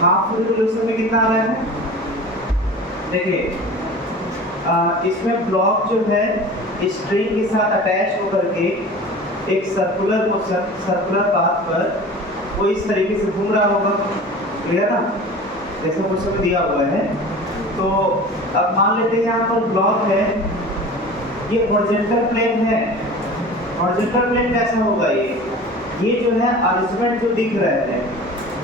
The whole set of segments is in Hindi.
हाफ रिवोल्यूशन में कितना आ रहा है? देखिए इसमें ब्लॉक जो है स्ट्रिंग के साथ अटैच होकर के एक सर्कुलर मोशन, सर्कुलर पाथ पर वो इस तरीके से घूम रहा होगा। क्लियर ना? जैसे क्वेश्चन में दिया हुआ है। तो अब मान लेते हैं यहाँ पर ब्लॉक है, ये हॉरिजॉन्टल प्लेन है। हॉरिजॉन्टल प्लेन कैसा होगा? ये जो है अरेंजमेंट जो दिख रहा है,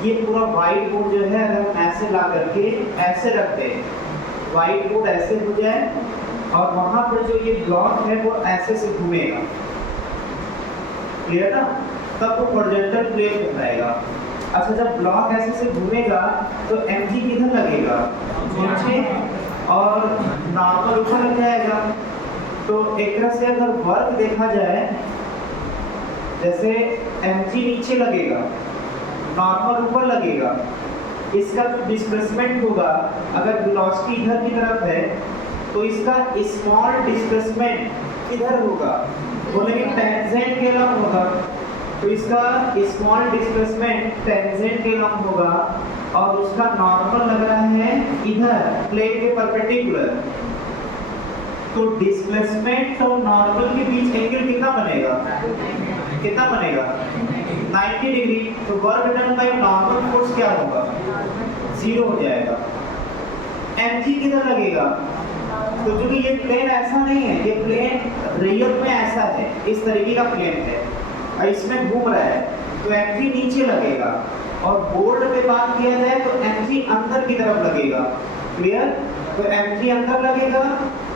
ये पूरा व्हाइट बोर्ड जो है अगर हम ऐसे ला करके ऐसे रख दें, व्हाइट बोर्ड ऐसे हो जाए और वहां पर जो ये ब्लॉक है वो ऐसे से घूमेगा। क्लियर ना? तब वो हॉरिजॉन्टल प्लेन बनाएगा। अच्छा, जब ब्लॉक ऐसे से घूमेगा तो mg किधर लगेगा? नीचे, और नॉर्मल ऊपर लग जाएगा। तो एक तरह से अगर वर्क देखा जाए, जैसे mg नीचे लगेगा, नॉर्मल ऊपर लगेगा, इसका जो डिस्प्लेसमेंट होगा, अगर वेलोसिटी इधर की तरफ है तो इसका स्मॉल डिस्प्लेसमेंट किधर होगा? बोलेंगे टेंजेंट के लंब होगा। तो इसका स्मॉल डिस्प्लेसमेंट टेंजेंट के लंब होगा और उसका नॉर्मल लग रहा है इधर प्लेन के परपेंडिकुलर। तो डिस्प्लेसमेंट और नॉर्मल के बीच एंगल कितना बनेगा? कितना बनेगा? 90 डिग्री। तो work done by normal force क्या होगा? 0 हो जाएगा। mg किधर लगेगा? तो क्योंकि ये प्लेन ऐसा नहीं है, ये प्लेन रियल में ऐसा है, इस तरीके का प्लेन है और इसमें घूम रहा है, तो mg नीचे लगेगा। और बोर्ड पे बात किया जाए तो mg अंदर की तरफ लगेगा। क्लियर? तो mg अंदर लगेगा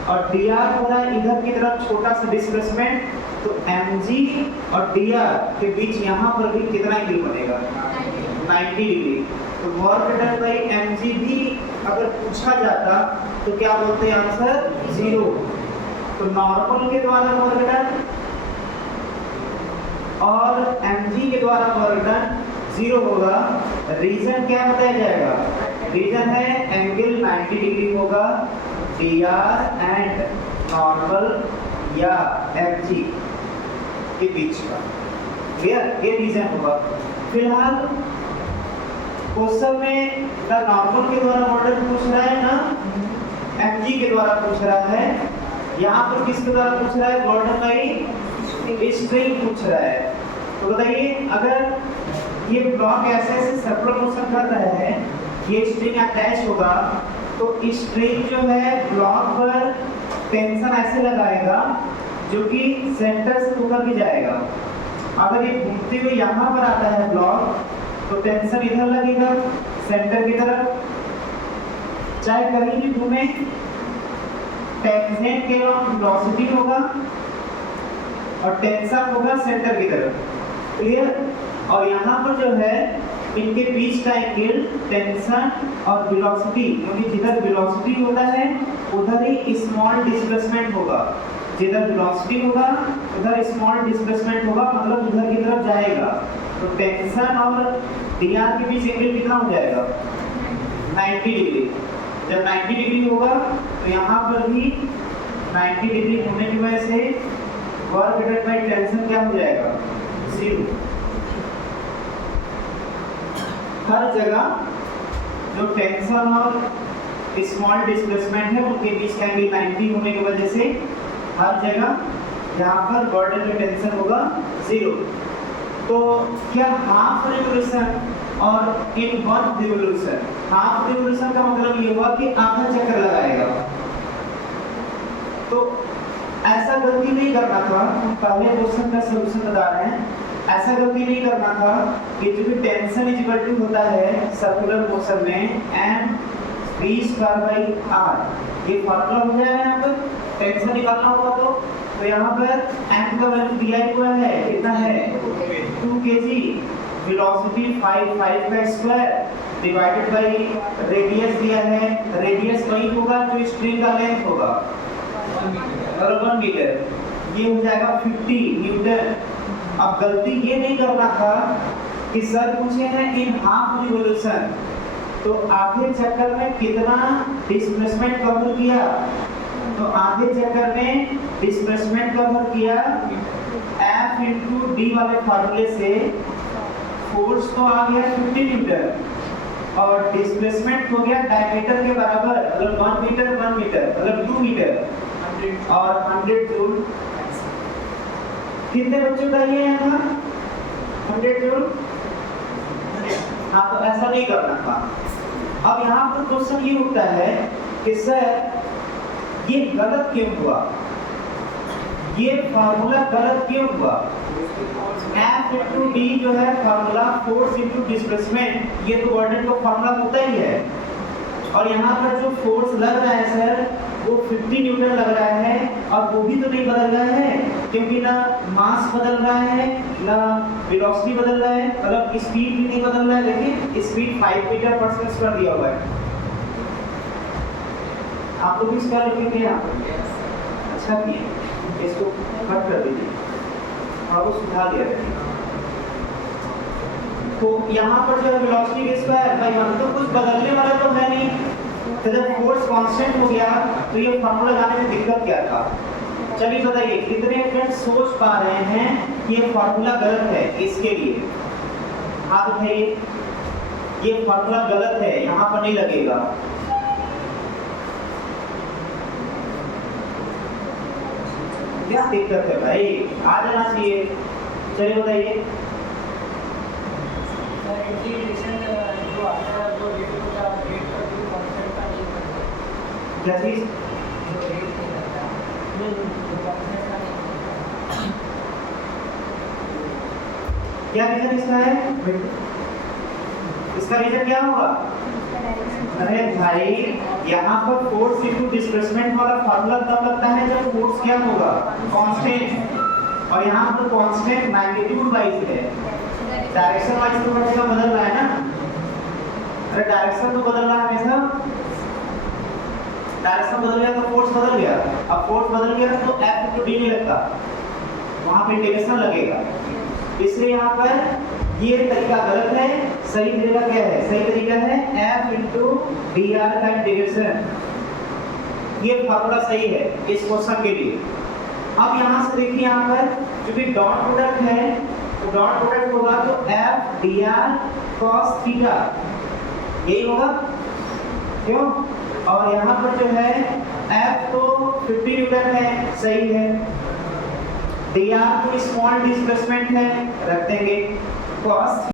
और dr हो रहा है इधर की तरफ छोटा सा डिस्प्लेसमेंट। तो mg और dr के बीच यहाँ पर भी कितना एंगल बनेगा? 90 डिग्री। तो वर्क डन बाय mg भी अगर पूछा जाता तो क्या बोलते हैं आंसर? 0। तो नॉर्मल के द्वारा वर्क डन और mg के द्वारा वर्क डन 0 होगा। रीजन क्या बताया जाएगा? रीजन है एंगल 90 डिग्री होगा dr एंड नॉर्मल या mg के बीच का। क्लियर? ये रीजन होगा। फिलहाल क्वेश्चन में ना नॉर्मल के द्वारा मॉडल पूछ रहा है ना mg के द्वारा पूछ रहा है। यहाँ पर किसके द्वारा पूछ रहा है? गॉर्डन बाई स्ट्रिंग पूछ रहा है। तो बताइए, अगर ये ब्लॉक ऐसे ऐसे सर्कुलर मोशन कर रहा है, ये स्ट्रिंग अटैच होगा, तो स्ट्रिंग जो है ब्लॉक पर टेंशन ऐसे लगाएगा जो कि सेंटर से होकर के जाएगा। अगर ये घूमते हुए यहाँ पर आता है ब्लॉक, तो टेंशन इधर लगेगा सेंटर की तरफ। चाहे कहीं भी घूमे, टेंजेंट के लॉन्ग वेलोसिटी होगा और टेंशन होगा सेंटर की तरफ। क्लियर? और यहाँ पर जो है इनके बीच का एंगल टेंशन और वेलोसिटी, क्योंकि जिधर वेलोसिटी होता है उधर ही स्मॉल डिस्प्लेसमेंट होगा। जिधर वेलोसिटी होगा उधर स्मॉल डिस्प्लेसमेंट होगा, मतलब उधर की तरफ जाएगा। तो टेंशन और dr के बीच एंगल कितना हो जाएगा? 90 डिग्री। जब 90 डिग्री होगा तो यहाँ पर भी 90 डिग्री होने की वजह से वर्क डन बाय टेंशन क्या हो जाएगा? 0। हर जगह जो टेंशन और स्मॉल डिस्प्लेसमेंट है उनके बीच का एंगल 90 होने की वजह से हर जगह यहाँ पर बर्डन में टेंशन होगा 0। तो क्या हाफ रिवोल्यूशन और in one revolution, half revolution का मतलब ये हुआ कि आधा चक्कर लगाएगा। तो ऐसा गलती नहीं करना था, हम पहले क्वेश्चन का सॉल्यूशन बता रहे हैं। ऐसा गलती नहीं करना था कि जो भी टेंशन इज इक्वल टू होता है सर्कुलर मोशन में m v²/r, ये फार्मूला हो जाएगा। यहाँ पर टेंशन निकालना होगा तो यहाँ पर m का वैल्यू दिया हुआ है, कितना है? 2 kg। वेलोसिटी 5 का स्क्वायर डिवाइडेड बाय रेडियस दिया है। रेडियस वही होगा जो स्ट्रिंग का लेंथ होगा, और 1 मीटर। ये हो जाएगा 50 न्यूटन। अब गलती ये नहीं करना था कि सर पूछे हैं इन हाफ रिवोल्यूशन, तो आधे चक्कर में कितना डिस्प्लेसमेंट कवर किया? तो आधे चक्कर में डिस्प्लेसमेंट कवर किया F × d वाले फार्मूले से। फोर्स तो आ गया 50 न्यूटन, और डिस्प्लेसमेंट हो गया डायमीटर के बराबर, मतलब 1 मीटर 1 मीटर, मतलब 2 मीटर और 100 जूल। कितने बच्चों का ये है ना 100 जूल? हाँ, तो ऐसा नहीं करना था। अब यहाँ पर क्वेश्चन ये उठता है कि सर ये गलत क्यों हुआ, ये फार्मूला गलत क्यों हुआ? F into D जो है फार्मूला फोर्स इनटू डिस्प्लेसमेंट, ये तो वर्डन का फार्मूला होता ही है। और यहाँ पर जो फोर्स लग रहा है सर वो 50 न्यूटन लग रहा है, और वो भी तो नहीं बदल रहा है क्योंकि ना मास बदल रहा है ना वेलोसिटी बदल रहा है, मतलब स्पीड भी नहीं बदल रहा है, लेकिन स्पीड 5 मीटर पर सेकंड पर दिया हुआ है। आप लोग इसका लिखेंगे यहाँ पर, अच्छा किए, इसको कट कर दीजिए और वो सुधार दिया जाएगा। तो यहाँ पर जो है वेलोसिटी के स्क्वायर बाई 1, तो कुछ बदलने वाला तो है नहीं, तो जब फोर्स कांस्टेंट हो गया तो ये फार्मूला लगाने में दिक्कत क्या था? चलिए बताइए कितने फ्रेंड्स सोच पा रहे हैं कि ये फार्मूला गलत है इसके लिए? हाथ उठाइए, ये फार्मूला गलत है, यहाँ पर नहीं लगेगा। क्या दिक्कत है भाई, आ जाना चाहिए। चलिए बताइए। क्या चीज? क्या रीजन इसका है? इसका रीजन क्या होगा? अरे भाई यहाँ पर फोर्स इनटू डिस्प्लेसमेंट वाला फार्मूला तब लगता है जब फोर्स क्या होगा? कांस्टेंट, और यहाँ पर कांस्टेंट मैग्नीट्यूड वाइज है, डायरेक्शन वाइज तो बच्चे का बदल रहा है ना। अरे डायरेक्शन तो बदल रहा है हमेशा, डायरेक्शन बदल गया तो फोर्स बदल गया, अब फोर्स बदल गया तो F इनटू D नहीं लगता, वहाँ पे इंटीग्रेशन लगेगा। इसलिए यहाँ पर ये तरीका गलत है, सही तरीका क्या है? सही तरीका है F इनटू dr का इंटीग्रेशन, ये फार्मूला सही है इस क्वेश्चन के लिए। अब यहाँ से देखिए, यहाँ पर क्योंकि डॉट प्रोडक्ट है तो डॉट प्रोडक्ट होगा तो F dr cos थीटा, यही होगा क्यों? और यहाँ पर जो है F तो 50 न्यूटन है, सही है, dr तो स्मॉल डिस्प्लेसमेंट है, रख देंगे cos